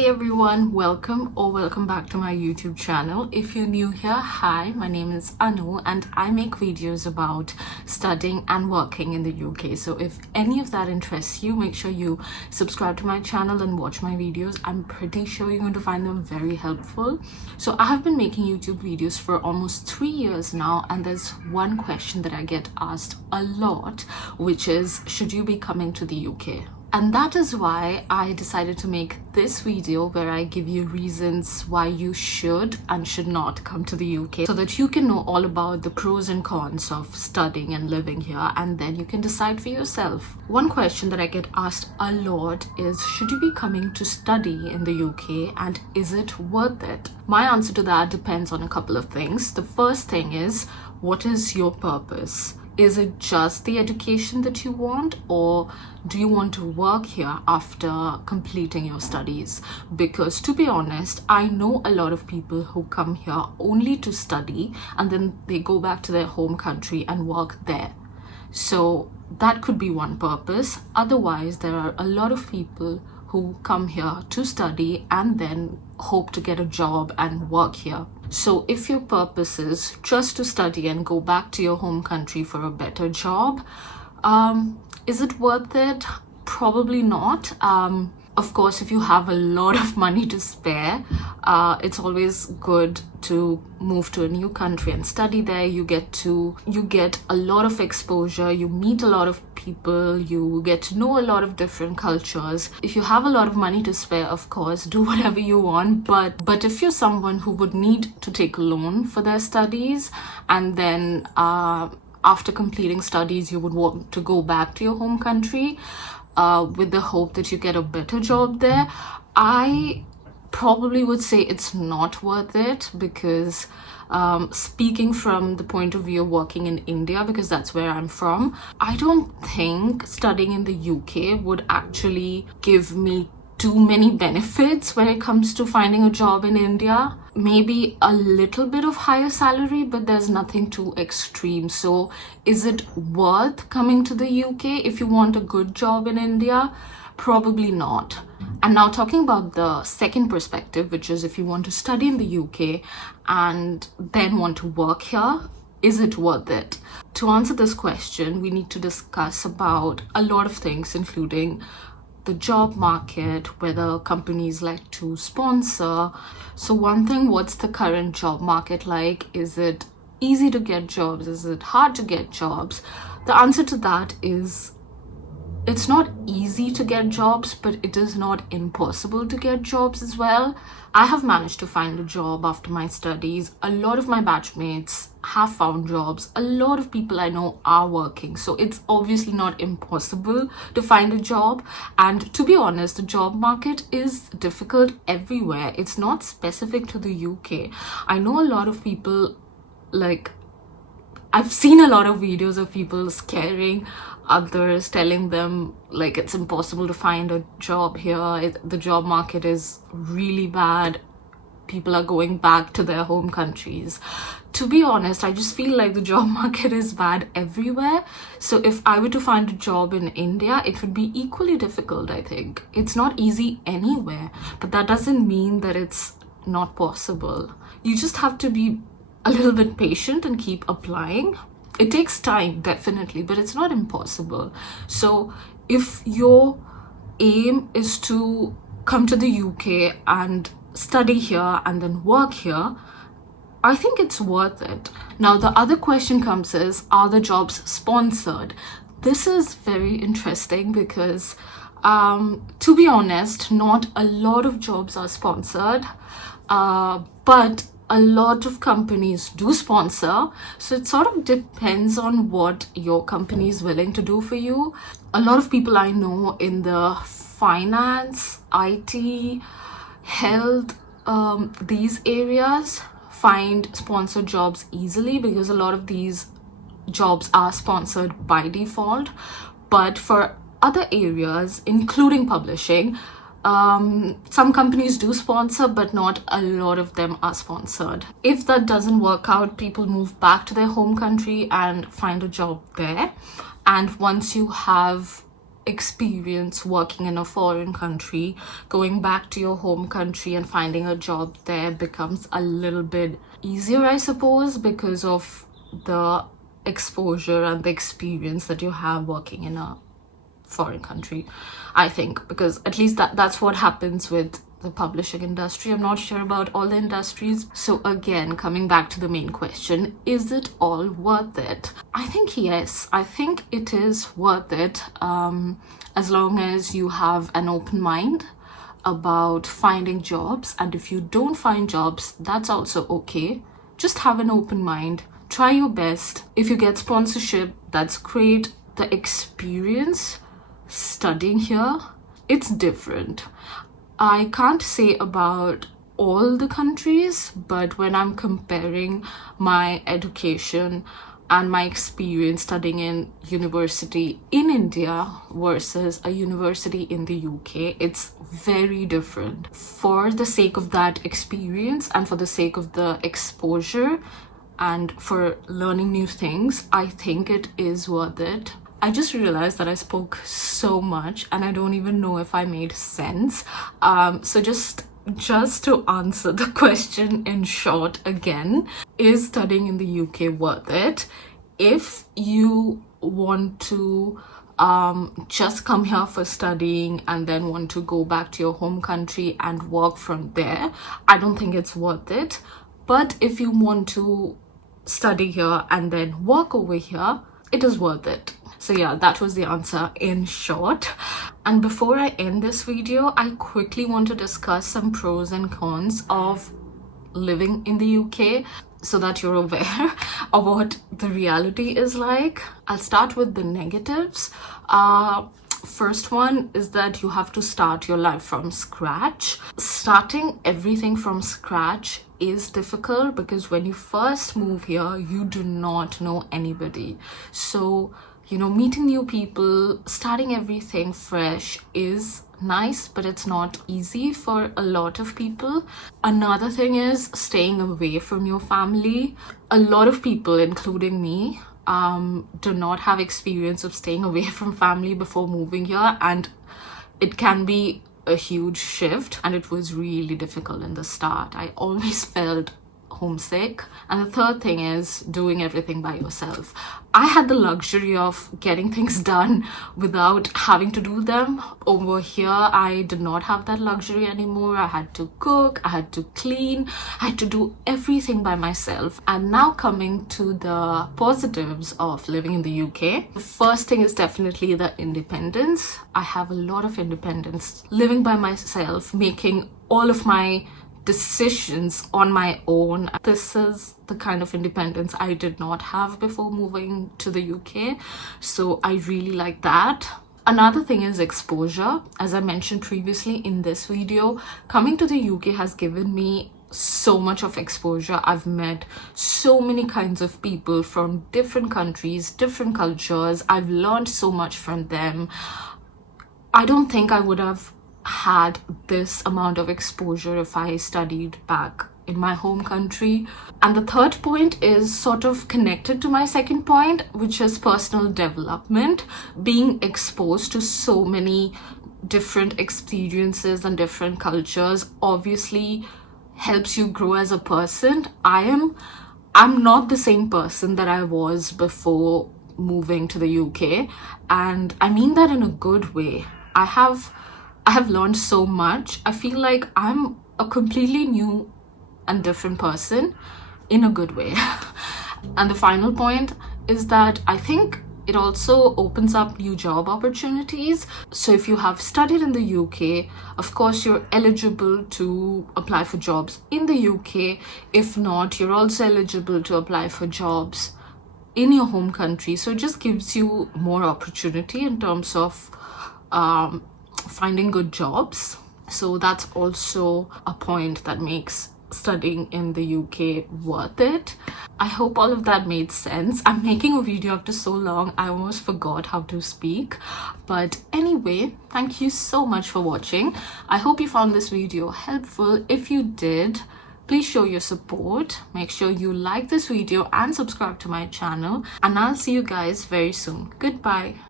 Hey everyone, welcome back to my YouTube channel. If you're new here, hi, my name is Anu and I make videos about studying and working in the UK. So if any of that interests you, make sure you subscribe to my channel and watch my videos. I'm pretty sure you're going to find them very helpful. So I have been making YouTube videos for almost 3 years now, and there's one question that I get asked a lot, which is, should you be coming to the UK? And that is why I decided to make this video where I give you reasons why you should and should not come to the UK, so that you can know all about the pros and cons of studying and living here, and then you can decide for yourself. One question that I get asked a lot is, should you be coming to study in the UK and is it worth it? My answer to that depends on a couple of things. The first thing is, what is your purpose? Is it just the education that you want, or do you want to work here after completing your studies? Because to be honest, I know a lot of people who come here only to study and then they go back to their home country and work there. So that could be one purpose. Otherwise, there are a lot of people who come here to study and then hope to get a job and work here. So if your purpose is just to study and go back to your home country for a better job, is it worth it? Probably not. Of course, if you have a lot of money to spare, it's always good to move to a new country and study there. You get a lot of exposure, you meet a lot of people, you get to know a lot of different cultures. If you have a lot of money to spare, of course, do whatever you want. But if you're someone who would need to take a loan for their studies, and then after completing studies, you would want to go back to your home country, with the hope that you get a better job there, I probably would say it's not worth it, because speaking from the point of view of working in India, because that's where I'm from, I don't think studying in the UK would actually give me too many benefits when it comes to finding a job in India. Maybe a little bit of higher salary, but there's nothing too extreme. So is it worth coming to the UK if you want a good job in India? Probably not. And now talking about the second perspective, which is if you want to study in the UK and then want to work here, is it worth it? To answer this question, we need to discuss about a lot of things, including the job market, whether companies like to sponsor. So one thing, what's the current job market like? Is it easy to get jobs? Is it hard to get jobs? The answer to that is, it's not easy to get jobs, but it is not impossible to get jobs as well. I have managed to find a job after my studies. A lot of my batchmates have found jobs. A lot of people I know are working. So it's obviously not impossible to find a job. And to be honest, the job market is difficult everywhere. It's not specific to the UK. I know a lot of people, I've seen a lot of videos of people scaring others, telling them like it's impossible to find a job here. The job market is really bad. People are going back to their home countries. To be honest, I just feel like the job market is bad everywhere. So if I were to find a job in India, it would be equally difficult, I think. It's not easy anywhere, but that doesn't mean that it's not possible. You just have to be a little bit patient and keep applying. It takes time, definitely, but it's not impossible. So if your aim is to come to the UK and study here and then work here, I think it's worth it. Now, the other question comes is, are the jobs sponsored? This is very interesting because, to be honest, not a lot of jobs are sponsored, but a lot of companies do sponsor. So it sort of depends on what your company is willing to do for you. A lot of people I know in the finance, IT, health, these areas find sponsored jobs easily, because a lot of these jobs are sponsored by default. But for other areas, including publishing, some companies do sponsor, but not a lot of them are sponsored. If that doesn't work out, people move back to their home country and find a job there. And once you have experience working in a foreign country, going back to your home country and finding a job there becomes a little bit easier, I suppose, because of the exposure and the experience that you have working in a foreign country, I think, because at least that's what happens with the publishing industry. I'm not sure about all the industries. So again, coming back to the main question, is it all worth it? I think yes, I think it is worth it, as long as you have an open mind about finding jobs. And if you don't find jobs, that's also okay. Just have an open mind, try your best. If you get sponsorship, that's great. The experience studying here, it's different. I can't say about all the countries, but when I'm comparing my education and my experience studying in university in India versus a university in the UK, it's very different. For the sake of that experience and for the sake of the exposure and for learning new things, I think it is worth it. I just realized that I spoke so much and I don't even know if I made sense. So just to answer the question in short again, is studying in the UK worth it? If you want to just come here for studying and then want to go back to your home country and work from there, I don't think it's worth it. But if you want to study here and then work over here, it is worth it. So yeah, that was the answer in short. And before I end this video, I quickly want to discuss some pros and cons of living in the UK so that you're aware of what the reality is like. I'll start with the negatives. First one is that you have to start your life from scratch. Starting everything from scratch is difficult because when you first move here, you do not know anybody. So, meeting new people, starting everything fresh is nice, but it's not easy for a lot of people. Another thing is staying away from your family. A lot of people, including me, do not have experience of staying away from family before moving here, and it can be a huge shift, and it was really difficult in the start. I always felt homesick. And the third thing is doing everything by yourself. I had the luxury of getting things done without having to do them. Over here, I did not have that luxury anymore. I had to cook, I had to clean, I had to do everything by myself. And now coming to the positives of living in the UK, the first thing is definitely the independence. I have a lot of independence. Living by myself, making all of my decisions on my own. This is the kind of independence I did not have before moving to the UK. So I really like that. Another thing is exposure. As I mentioned previously in this video, coming to the UK has given me so much of exposure. I've met so many kinds of people from different countries, different cultures. I've learned so much from them. I don't think I would have had this amount of exposure if I studied back in my home country. And the third point is sort of connected to my second point, which is personal development. Being exposed to so many different experiences and different cultures obviously helps you grow as a person. I'm not the same person that I was before moving to the UK, and I mean that in a good way. I have learned so much. I feel like I'm a completely new and different person in a good way. And the final point is that I think it also opens up new job opportunities. So if you have studied in the UK, of course you're eligible to apply for jobs in the UK. If not, you're also eligible to apply for jobs in your home country. So it just gives you more opportunity in terms of finding good jobs. So that's also a point that makes studying in the UK worth it. I hope all of that made sense. I'm making a video after so long, I almost forgot how to speak. But anyway, thank you so much for watching. I hope you found this video helpful. If you did, please show your support. Make sure you like this video and subscribe to my channel. And I'll see you guys very soon. Goodbye.